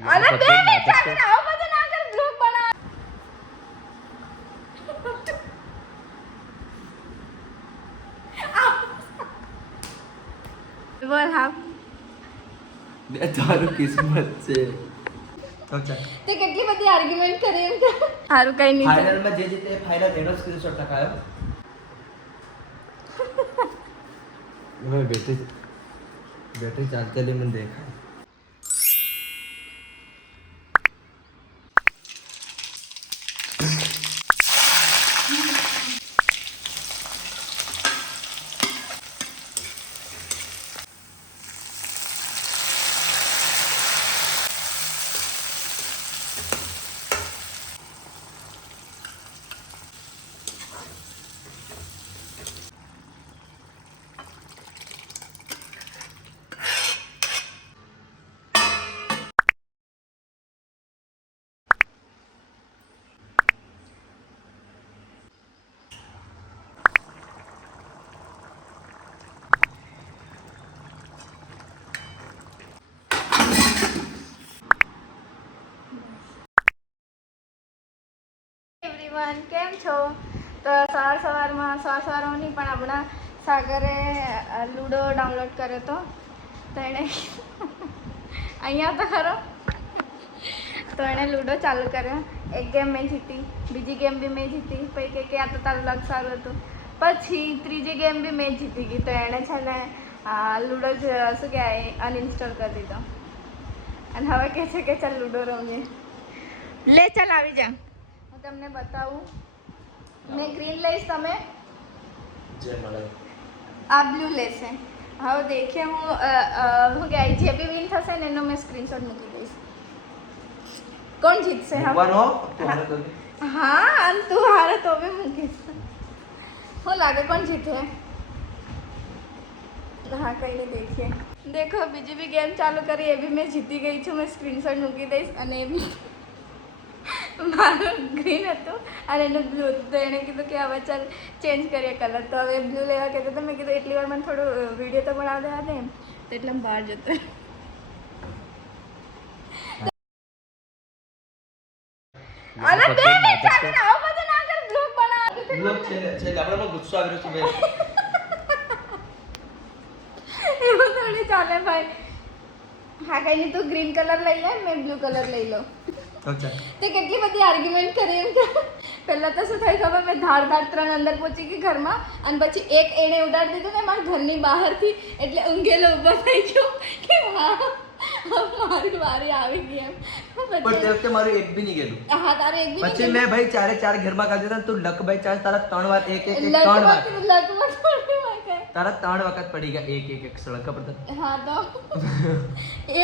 અરે 2 મિનિટ ચાલે ને આવો બધું ના કર બ્લોગ બના બોલ હા બે તારું કિસ્મત છે સમજા તે કેટલી બધી આર્ગ્યુમેન્ટ કરી એમ કે હારું કઈ નહીં ફાઇનલ માં જે જીતે ફાઇનલ એનો સ્ક્રીનશોટ લગાયો मैं बैटरी चार्ज के लिए मैंने देखा એવરીવન કેમ છો તો સવારમાં નહીં પણ હમણાં સાગરે લૂડો ડાઉનલોડ કર્યો હતો તો એણે અહીંયા તો ખરો તો એણે લૂડો ચાલુ કર્યો એક ગેમ મેં જીતી બીજી ગેમ બી મેં જીતી પછી કે આ તો તારું લગ સારું હતું પછી ત્રીજી ગેમ બી મેં જીતી ગઈ તો એણે છે ને લૂડો શું કહેવાય અનઇન્સ્ટોલ કરી દીધો અને હવે કહે છે કે ચાલ લૂડો રમીએ લે ચાલ આવી જા હું તમને બતાવું મેં ગ્રીન લઈશ તમે जय माला આ બ્લુ લેશે હવે દેખે હું શું કહેવાય જે બી વિન થશે ને એનો મેં સ્ક્રીનશોટ મૂકી દઈશ કોણ જીતશે વાનો તો હા અને તું હારે તો બી મૂકીશ શું લાગે કોણ જીતે હા કઈ નહીં દેખીએ દેખો બીજી બી ગેમ ચાલુ કરી એ બી મેં જીતી ગઈ છું મેં સ્ક્રીનશોટ મૂકી દઈશ અને એ બી મારું ગ્રીન હતું અને એનું બ્લુ હતું તો એણે કીધું કે હવે ચાલ ચેન્જ કરીએ કલર તો હવે બ્લુ લેવા કહેતો તો મેં કીધું એટલી વાર મને થોડું વિડીયો તો બનાવી દેવા દે એમ તો એટલે બહાર જતો અરે 2 મિનિટ ચાલે ને આવો બધું ના કર બ્લોગ બનાવ લોક છે આપણામાં ગુસ્સો આવી રહ્યો છે એવું થોડી ચાલે ભાઈ હા કઈ નહીં તું ગ્રીન કલર લઈ લે મેં બ્લુ કલર લઈ લઉં સમજા તે કેટલી બધી આર્ગ્યુમેન્ટ કરી એમ કે પહેલાં તો શું થાય ખબર મેં ધાડ 3 અંદર પહોંચી ગઈ ઘરમાં અને પછી એક એણે ઉડાડી દીધું ને મારા ઘરની બહારથી એટલે ઊંઘેલો ઊભો થઈ ગયો કે હા મારી વારી આવી ગઈ એમ પણ તે વખતે મારું એક બી નહીં ગયેલું હા તારે એક બી પછી મેં ભાઈ ચારે ઘરમાં કાઢી દીધા તું લક ભાઈ ચાર તારા 3 વાર એક 3 વાર લગભગ થોડી વાર કઈ તારા 3 વખત પડી ગયા એક સળકા પડતા હા તો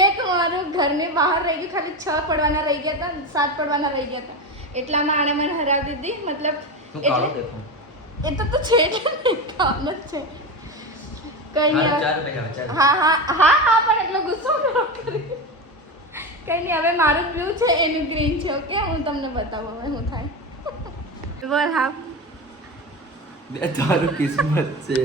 એક મારું ઘરની બહાર રહી ગયું ખાલી 6 પડવાના રહી ગયા હતા 7 પડવાના રહી ગયા હતા એટલામાં આણે મને હરાવી દીધી મતલબ તું કાળો દેખો એ તો છે જ ને કામ જ છે કઈ નહીં હા પણ એટલો ગુસ્સો કરો કરી કઈ નહીં હવે મારું બ્લુ છે એનું ગ્રીન છે ઓકે હું તમને બતાવું હવે શું થાય બોલ હા બે તારું કિસ્મત છે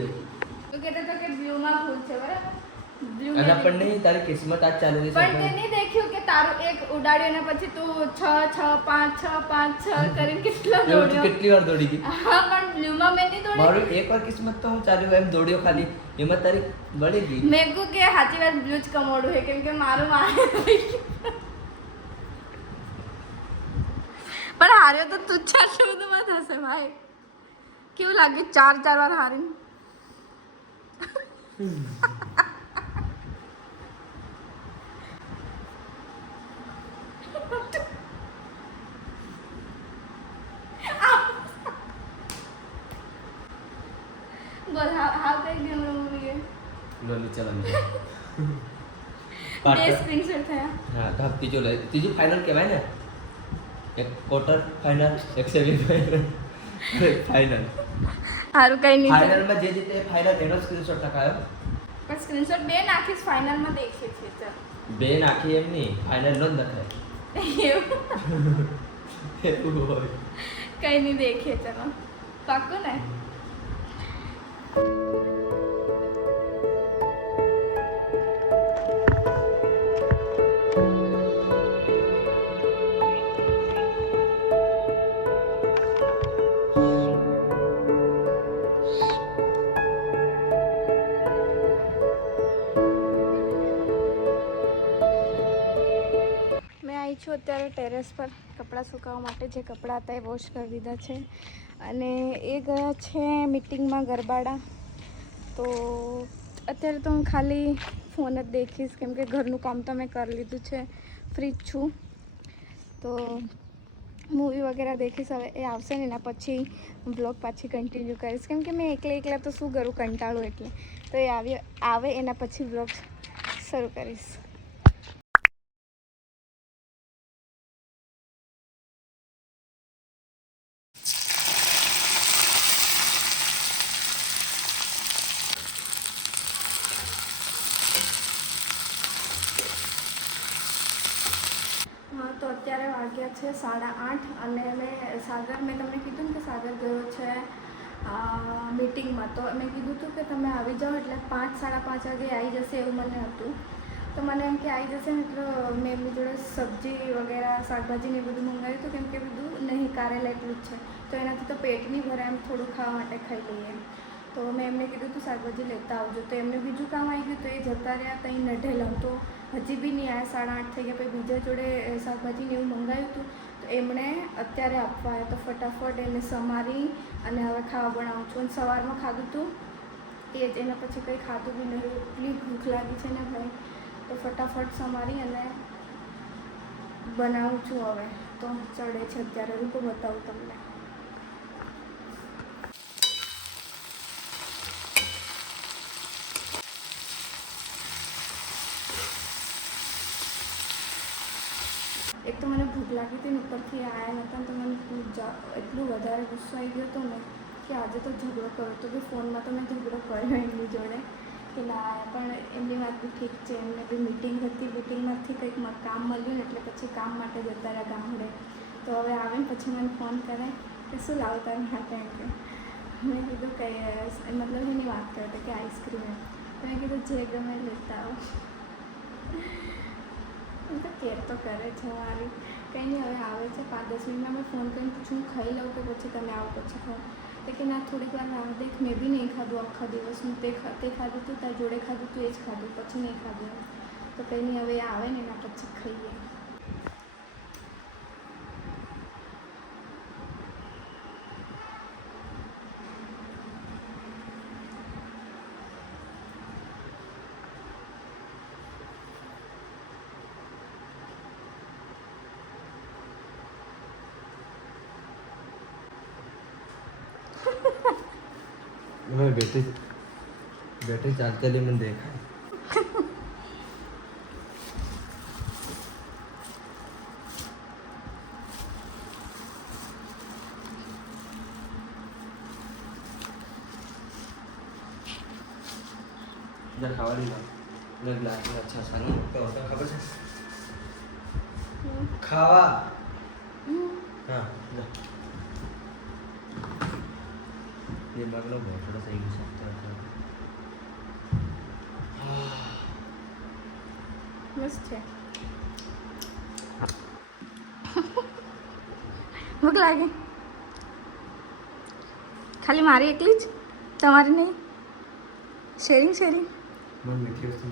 તું કહેતો તો કે બ્લુમાં ફૂલ છે બરાબર બ્લુ અને પણ નહીં તારી કિસ્મત આજ ચાલુ રહી પણ તે નહીં દેખ્યું કે તારું એક ઉડાડ્યું ને પછી તું 6 5 6 5 6 કરીને કેટલો દોડ્યો કેટલી વાર દોડી ગઈ હા પણ બ્લુમાં મેં નહીં દોડી મારું એક વાર કિસ્મત તો હું ચાલ્યું એમ દોડ્યો ખાલી એમાં તારી બળી ગઈ મેં કહું કે સાચી વાત બ્લુ જ કમોડું છે કેમ કે મારું મારે પણ હાર્યો તો તું 4 માં થશે ભાઈ કેવું લાગ્યું 4 વાર હારીને બોલ હાવ કઈ ગેમ રમવી છે લોલી ચલન બે સ્ક્રીનશોટ થયા હા તો ત્રીજું ફાઇનલ કહેવાય ને એક ક્વાર્ટર ફાઇનલ એક સેમી ફાઇનલ ફાઇનલ હારું કઈ નહીં ફાઇનલમાં જે જીતે ફાઇનલ એનો સ્ક્રીનશોટ લગાયો પણ સ્ક્રીનશોટ બે નાખીશ ફાઇનલમાં દેખીએ છીએ ચાલ બે નાખી એમ નહીં ફાઇનલ નો જ નખાય એવું હોય કઈ નહીં દેખીએ ચલો પાક્કું ને છું અત્યારે ટેરેસ પર કપડાં સુકાવવા માટે. જે કપડાં હતા એ વોશ કરી દીધા છે અને એ ગયા છે મીટિંગમાં ગરબાડા. તો અત્યારે તો હું ખાલી ફોન જ દેખીશ કેમ કે ઘરનું કામ તો મેં કરી લીધું છે, ફ્રી જ છું. તો મૂવી વગેરે દેખીશ. હવે એ આવશે ને એના પછી બ્લોગ પાછી કન્ટિન્યુ કરીશ કેમ કે મેં એકલા તો શું કરું, કંટાળું એટલે. તો એ આવે એના પછી બ્લોગ શરૂ કરીશ. હા, તો અત્યારે વાગ્યા છે 8:30 અને મેં તમને કીધું ને કે સાગર ગયો છે મીટિંગમાં. તો મેં કીધું હતું કે તમે આવી જાઓ એટલે 5, 5:30 વાગે આવી જશે એવું મને હતું. તો મને એમ કે આવી જશે ને એટલે મેં એમની જોડે સબ્જી વગેરે શાકભાજી ને એ બધું મંગાવ્યું હતું કેમ કે બધું નહીં કારેલા એટલું જ છે તો એનાથી તો પેટ નહીં ભરાય, એમ થોડું ખાવા માટે ખાઈ લઈએ. તો મેં એમને કીધું હતું શાકભાજી લેતા આવજો. તો એમને બીજું કામ આવી ગયું તો એ જતા રહ્યા ત્યાં નઢેલા. તો હજી બી નહીં આવ્યા, 8:30 થઈ ગયા. પછી બીજા જોડે શાકભાજીને એવું મંગાવ્યું હતું તો એમણે અત્યારે આપવા આવ્યા. તો ફટાફટ એને સમારી અને હવે ખાવા બનાવું છું. અને સવારમાં ખાધું હતું એ જ, એના પછી કંઈ ખાધું બી નહીં. એટલી ભૂખ લાગી છે ને ભાઈ. તો ફટાફટ સમારી અને બનાવું છું હવે. તો ચડે છે અત્યારે, રૂકો બતાવું તમને. એક તો મને ભૂખ લાગી હતી ને ઉપરથી આવ્યા નહોતા તો મને એટલું વધારે ગુસ્સો આવી ગયો હતો ને કે આજે તો ઝઘડો કર્યો. તો બી ફોનમાં તો મેં ઝઘડો કર્યો એમની જોડે કે ના આવ્યા. પણ એમની વાત બી ઠીક છે, એમને બી મીટિંગ હતી, મીટિંગમાંથી કંઈક કામ મળ્યું ને એટલે પછી કામ માટે જતા રહ્યા ગામડે. તો હવે આવે ને પછી મને ફોન કરે કે શું લાવો તારી માટે એમ કે. મેં કીધું કે મતલબ એની વાત કરते કે આઈસ્ક્રીમ એમ. તો મેં કીધું જે ગમે લેતા આવો. તો કેર તો કરે છે મારી. કંઈ નહીં, હવે આવે છે 5-10 મિનિટમાં. મેં ફોન કરીને પૂછું ખાઈ લઉં કે પછી તમે આવો પછી ખાઓ. કે ના થોડીક વાર રાહ દેખ, મેં બી નહીં ખાધું આખા દિવસનું. તે ખાધું હતું, તારી જોડે ખાધું હતું એ જ ખાધું, પછી નહીં ખાધું. તો કંઈ નહીં, હવે આવે ને એના પછી ખાઈએ. बैटरी चार्ज के लिए मैंने देखा जरा खावा दी ना ग्लास में अच्छा सारा क्या होता खबर है खावा हाँ ये मगलो बहुत थोड़ा सही हो सकता है મસ્ત છે. ભૂખ લાગે ખાલી મારી એકલી જ, તમારી નહીં? શેરિંગ मन मीठी वस्तु